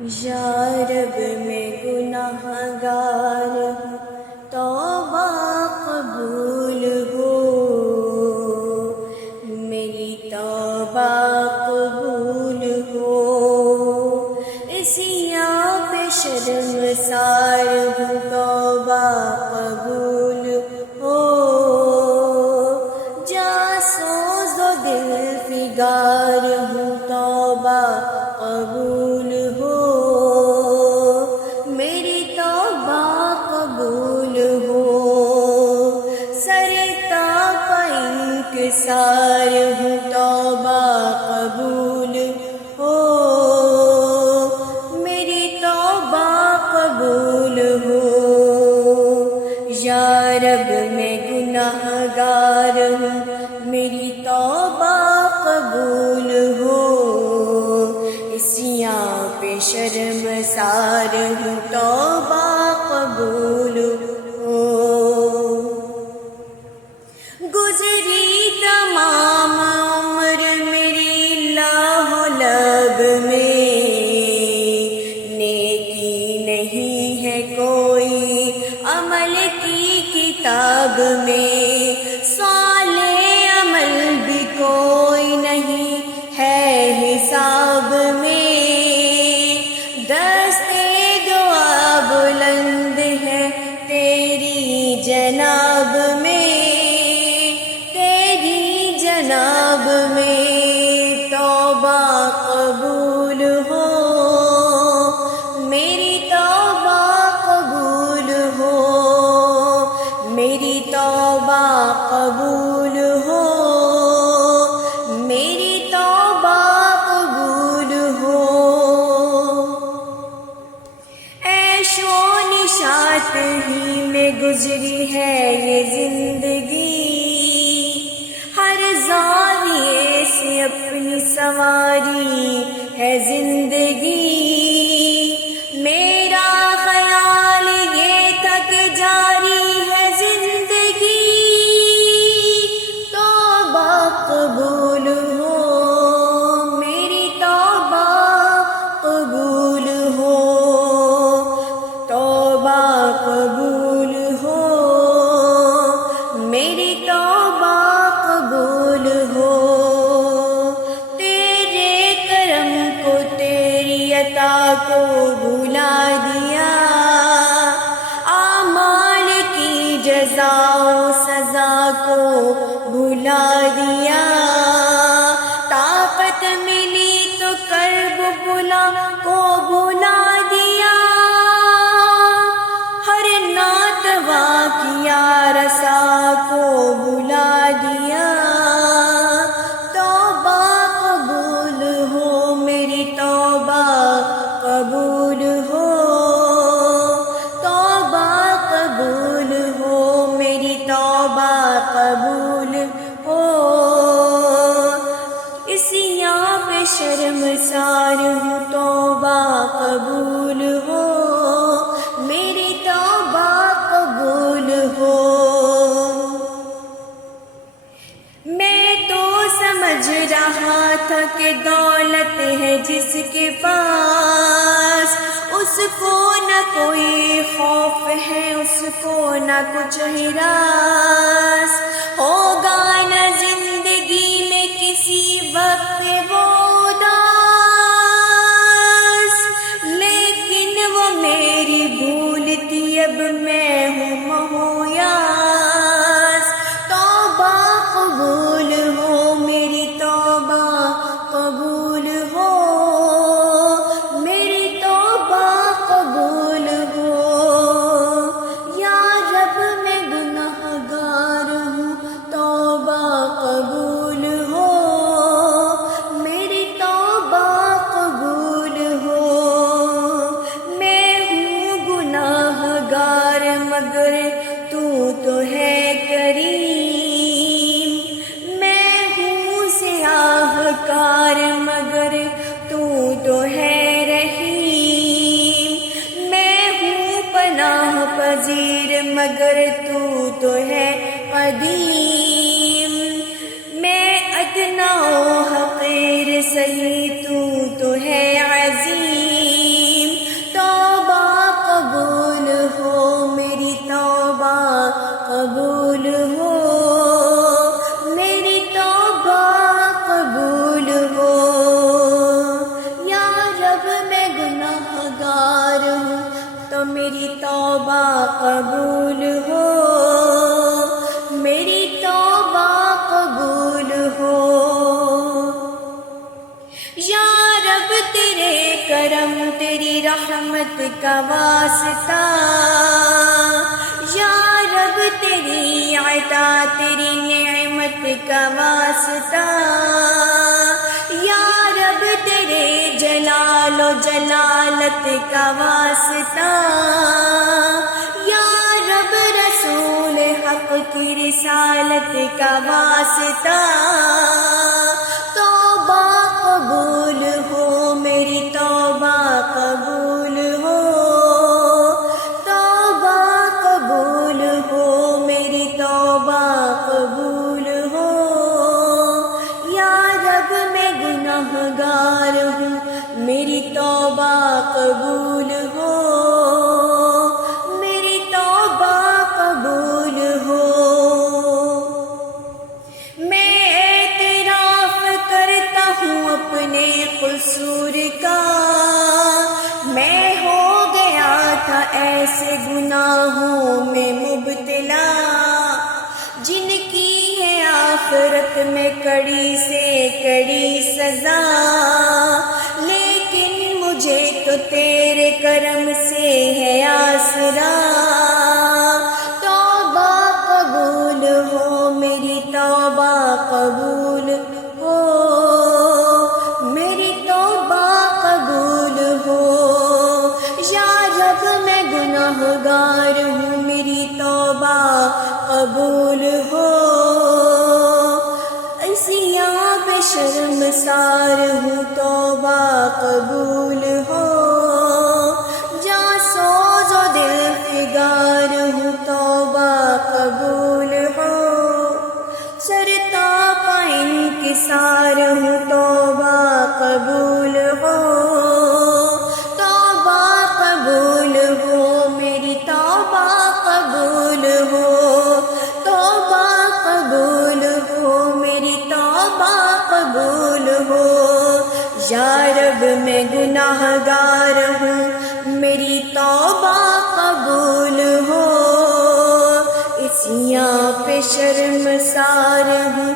یا رب میں گناہ گار ہوں، توبہ قبول ہو، میری توبہ قبول ہو، اسیاں پہ شرمسار ہوں، توبہ قبول ہو، جاسوز و دل فگار ہوں، توبہ قبول ہو، میری توبہ قبول ہو، سرتا انکسار ہوں، توبہ قبول ہو، میری توبہ قبول ہو، یا رب میں گناہ گار ہوں، میری توبہ قبول ہو، اسیاں پہ شرمسار ہوں، توبہ قبول ہو، گزری تمام عمر میری لاہ و لب میں، نیکی نہیں ہے کوئی عمل کی کتاب میں، صالح عمل بھی کوئی نہیں ہے حساب میں، دستے دعا بلند ہے تیری جناب میں، تیری جناب میں، توبہ قبول ہو، میری توبہ قبول ہو، میری توبہ قبول ہو، میری توبہ قبول ہو، عیش و نشاط ہی میں گزری ہے یہ زندگی، ہر زاویے سے اپنی سواری ہے زندگی، میرا خیال یہ تھا کہ جاری ہے زندگی، توبہ قبول ہو، میری توبہ قبول ہو، توبہ قبول ہو، میری توبہ قبول ہو، تیرے کرم کو تیری عطا کو بھلا دیا، اعمال کی جزا و سزا کو بھلا دیا، طاقت ملی تو کرب بلا کو بھلا دیا، ہر ناتوا کیا رسا کو بھلا دیا، توبہ قبول ہو، میری توبہ قبول ہو، توبہ قبول ہو، میری توبہ قبول ہو، اسیاں پہ شرمسار ہوں، توبہ قبول ہو، میری توبہ قبول ہو، میں تو سمجھ رہا تھا کہ دولت ہے جس کے پاس، اس کو نہ کوئی خوف ہے، اس کو نہ کچھ ہراس، ہوگا نہ زندگی میں کسی وقت وہ اداس، لیکن وہ میری بھول تھی، اب میں ہوں مہویاس، توبہ قبول ہو، میری توبہ قبول ہو، میری توبہ قبول ہو، یا رب میں گناہ گار ہوں، توبہ قبول ہو، میری توبہ قبول ہو، میں ہوں گناہ گار مگر تو ہے کریم، میں ہوں سیاہ کار مگر تو ہے رحیم، میں ہوں پناہ پذیر مگر تو ہے قدیم، میں ادنا و حقیر سہی تو ہے عظیم، گار ہوں، تو میری توبہ قبول ہو، میری توبہ قبول ہو۔ یا رب تیرے کرم تیری رحمت کا واسطہ، یا رب تیری عطا تیری نعمت کا واسطہ، یا رب تیرے جلال و جلالت کا واسطہ، یا رب رسول حق کی رسالت کا واسطہ، توبہ قبول ہو، میری توبہ قبول ہو، توبہ قبول ہو، میری توبہ قبول ہو۔ یا رب میں گناہ گار ہوں، میری توبہ قبول ہو، میری توبہ قبول ہو۔ میں اعتراف کرتا ہوں اپنے قصور کا، میں ہو گیا تھا ایسے گناہوں میں مبتلا، جن کی ہے آخرت میں کڑی سے کڑی سزا، لیکن مجھے تو تیرے کرم سے ہے آسرا۔ توبہ قبول ہو، میری توبہ قبول ہو، میری توبہ قبول ہو۔ یا رب میں گناہ گار ہوں، میری توبہ قبول ہو۔ عصیاں پہ شرمسار ہوں، توبہ قبول ہو۔ جاں سوز و دل فگار ہوں، توبہ قبول ہو۔ سرتا پا انکسار ہوں، توبہ قبول ہو، توبہ قبول ہو، میری توبہ قبول ہو، توبہ قبول ہو، میری توبہ قبول ہو۔ یا رب میں گناہ گار ہوں، میری توبہ قبول ہو۔ عصیاں پہ شرمسار ہوں،